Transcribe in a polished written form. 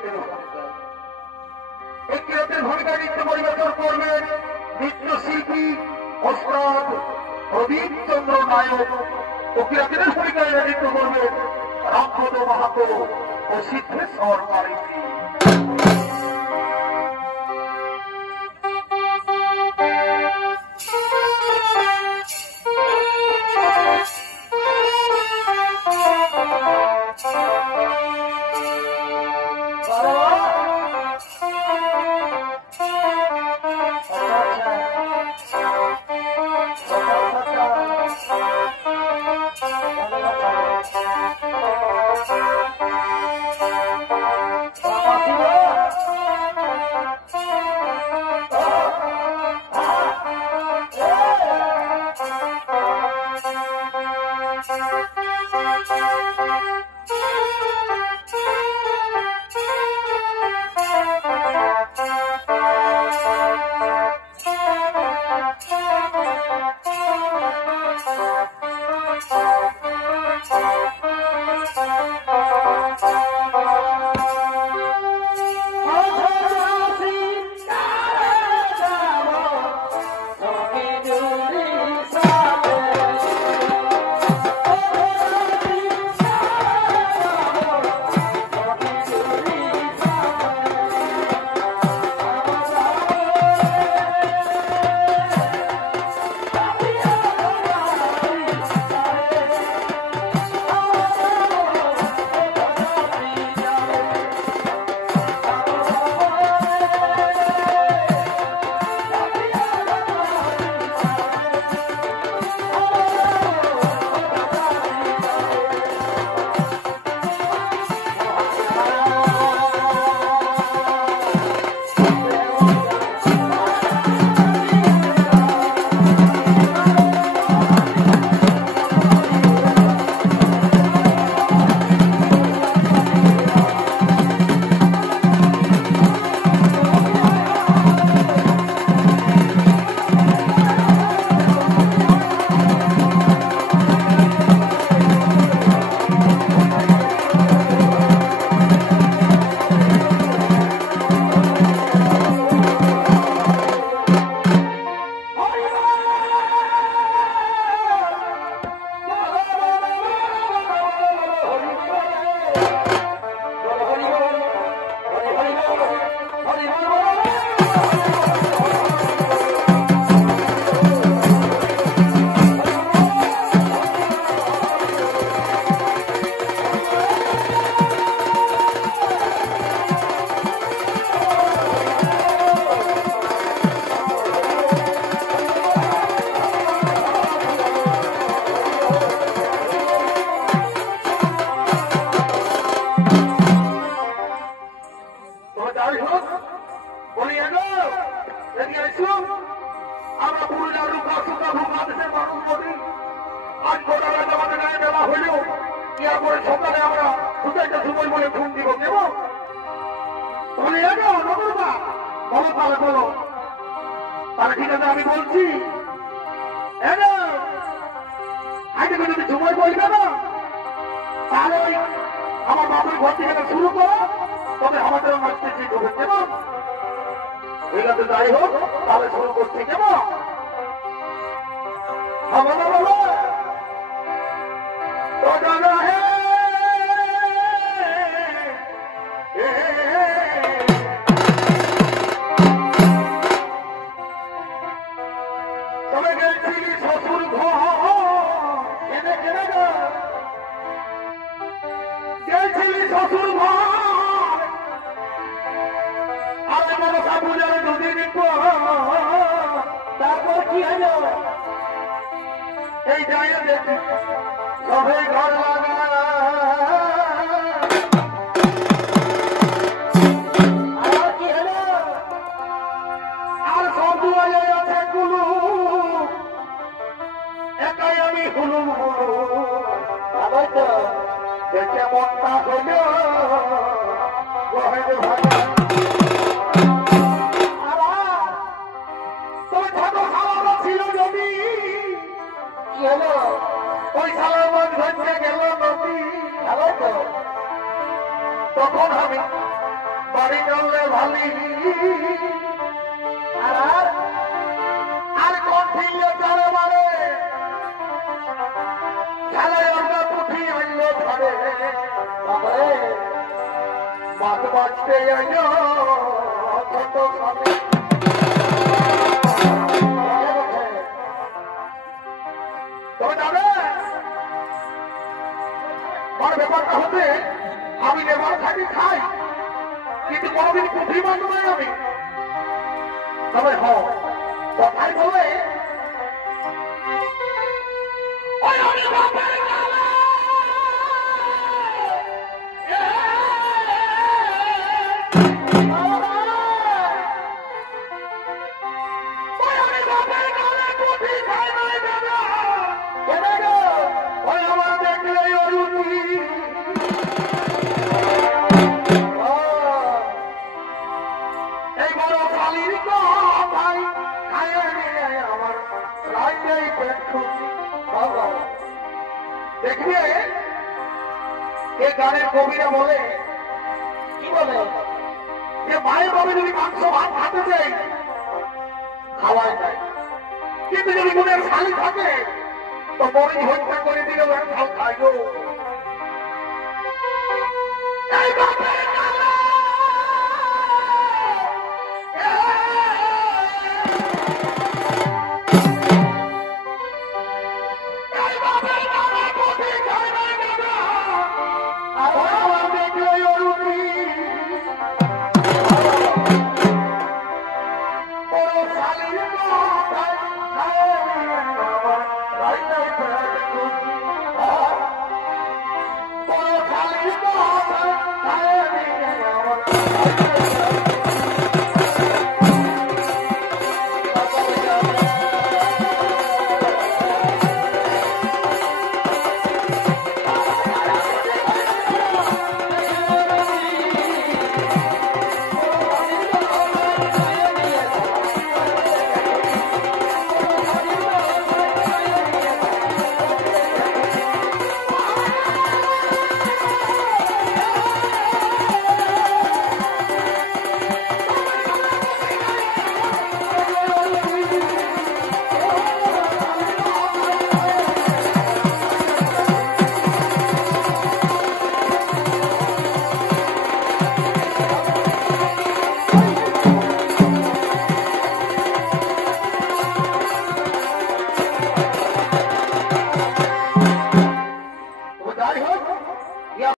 কিরাতের ভূমিকা। এই কিরাতের ভূমিকায় নৃত্য পরিবেশন করবেন নৃত্যশিল্পী ওস্তাদ প্রদীপ চন্দ্র নায়ক ও কিরাতের ভূমিকায় নৃত্য করবেন রামপদ মাহাতো ও সিদ্ধেশ্বর মাইতি। বাড়ি চললে ভালি আর কঠিলে চলে মারে খেলায় আমরা পুঠি আইল ধরে তারপরে মাছ বাঁচতে আইল ছোট সামনে তবে যাবে আমার ব্যাপারটা হচ্ছে আমি লেবার থাকি খাই কিন্তু কোনদিন পুঁথি মাছ নয় আমি তবে কথাই বলে देखिए ये गाने कविरा बोले की बोले ये माए बाबे जो मांस भात खाते थे खावाई जाए किंतु जो गुनेर खाली থাকে তো বড়ি হত্যা করে দিলে ওরা খাও খাইও এই বাপে কালা Thank you.